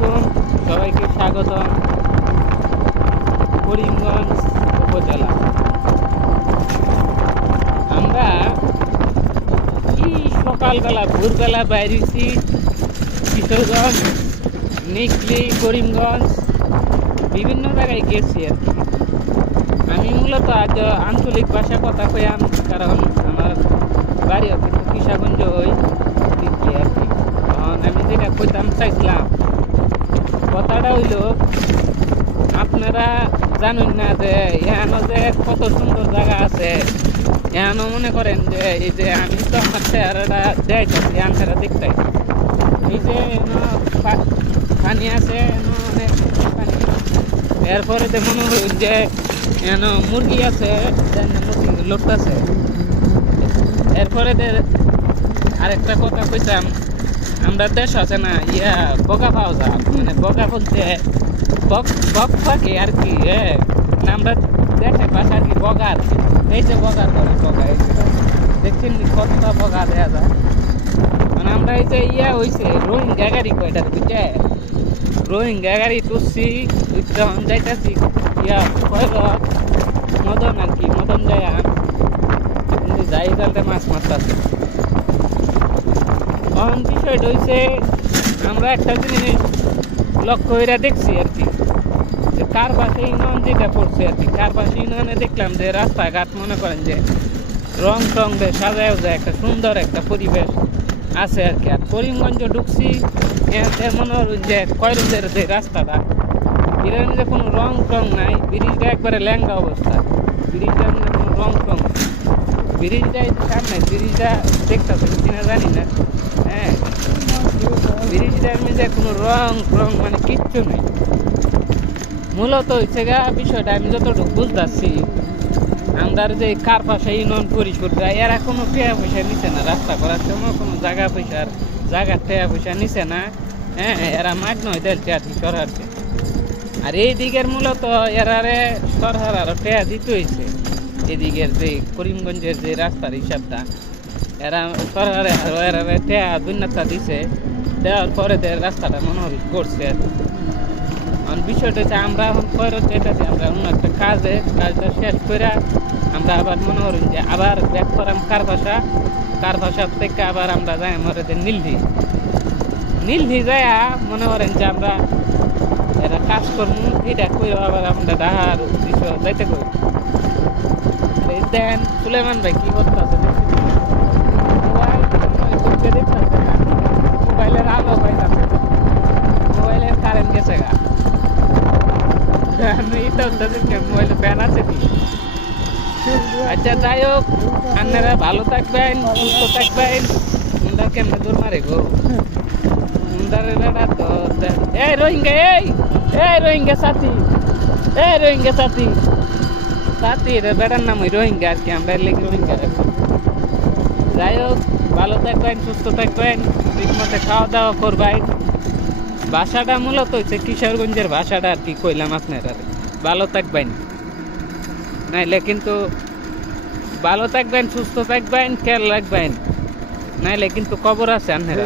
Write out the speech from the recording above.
আলাইকুম। সবাইকে স্বাগতম। করিমগঞ্জ উপজেলা। আমরা কি সকালবেলা, ভোরবেলা বাইরেছি? কিশোরগঞ্জ, নিকলি, করিমগঞ্জ, বিভিন্ন জায়গায় গেছি আর কি। আমি মূলত আজ আঞ্চলিক ভাষা কথা কইয়াম কারণ আমার বাড়ি হচ্ছে কিশাগঞ্জ ওই আর কি। আমি যেটা কইতাম চাইছিলাম হইল। আপনারা জানেন না যে এখানে যে কত সুন্দর জায়গা আছে। এখানে মনে করেন যে এই যে আমি তো আমার চেহারাটা দেখাচ্ছি আপনারা দেখতে এই যে পানি আছে এরপরে যে মনে হয় যে এনো মুরগি আছে মুরগি লড়তেছে এরপরে আরেকটা কথা কইতাম আমরা দেশ আছে না, ইয়া বগা পাওয়া যায়। মানে বকা বলতে বক বক থাকে আর কি হ্যাঁ আমরা দেখে পাশে আর কি বগা আর কি এই যে বগার করে বগা এই যে। দেখছেন কতটা বগা দেয়া যায়? মানে আমরা এই যে ইয়া হইছে, রোহিঙ্গা গাড়ি কয়টার বুঝছে? রোহিঙ্গা গাড়ি তুলছি যখন যাইতাছি, ইয়া মদন আর কি, মদন যায় যাই গেলতে মাছ মারতাছে। বিষয়টা হইছে, আমরা একটা জিনিস লক্ষ্য করে দেখছি আর কি। যে কার পাশে ইউনিয়ন যেটা পড়ছে আর কি, কার পাশে ইউনিয়নে দেখলাম যে রাস্তাঘাট মনে করেন যে রং টং দিয়ে সাজায় যায়, একটা সুন্দর একটা পরিবেশ আছে আর কি। আর করিমগঞ্জ ঢুকছি মনে হল যে কয়রুজের যে রাস্তাটা এটার মধ্যে কোনো রং টং নাই, ব্রিজটা একবারে ল্যাঙ্গা অবস্থা। ব্রিজটা মধ্যে কোনো রং টং নাই। ব্রিজটা এই সামনে, ব্রিজটা দেখতেছে কিনা জানি না। হ্যাঁ ব্রিজটার কোনো রং রং মানে কিচ্ছু নেই। মূলত হচ্ছে গা, বিষয়টা আমি যতটুকু বুঝতেছি আমাদের যে কার পাশে ইউনিয়ন পরিষদটা এরা কোনো টাকা পয়সা নিছে না, রাস্তা করার সময় কোনো জায়গা পয়সার, জায়গার টাকা পয়সা নিছে না। হ্যাঁ এরা মাঠ নয় দেয় টাকা দি সরকারকে আর এই দিকের মূলত এরারে সরকার আরও টাকা দিতে হয়েছে এদিকের যে করিমগঞ্জের যে রাস্তার হিসাবটা, এরা সরকারে আরও এরারে টাকা দুর্নাথা দিছে। দেওয়ার পরে দের রাস্তাটা মনে হয় করছে আর কি। বিষয়টা হচ্ছে আমরা এখন ফেরত যেতেছি, আমরা অন্য একটা কাজে, কাজটা শেষ করে আমরা আবার মনে করেন যে আবার ব্যাক করাম কার ভাষা কার ভাষা থেকে আবার আমরা যাই আমাদের নীলহি নীলহি যায় মনে করেন যে আমরা এরা কাজ করব এটা করে আবার আমরা ডাহার উদ্দেশ্য যাইতে করি। দেন, সুলেমান ভাই কি করতেছে মোবাইল ঢুকতে দেখতেছে না মোবাইলের আলো পাইতেছে না। মোবাইলের কারেন্ট গেছে গা ব্যান আছে কি আচ্ছা যাই হোক আপনারা ভালো থাকবেন সুস্থ থাকবেন মুন্ডা কেমনে দূর মারে গো তো এই রোহিঙ্গা এই এই রোহিঙ্গা সাথী এই রোহিঙ্গা সাথী সাথী রে বেড়ার নাম ওই রোহিঙ্গা আর কি আমরা লেগে রোহিঙ্গা রাখি যাই হোক ভালো থাকবেন সুস্থ থাকবেন ঠিক মতো খাওয়া দাওয়া করবেন ভাষাটা মূলত হচ্ছে কিশোরগঞ্জের ভাষাটা আর কি কইলাম আপনার আর। ভালো থাকবেন। নাইলে কিন্তু ভালো থাকবেন, সুস্থ থাকবেন, খেয়াল রাখবেন। নাইলে কিন্তু কবর আছে আপনারা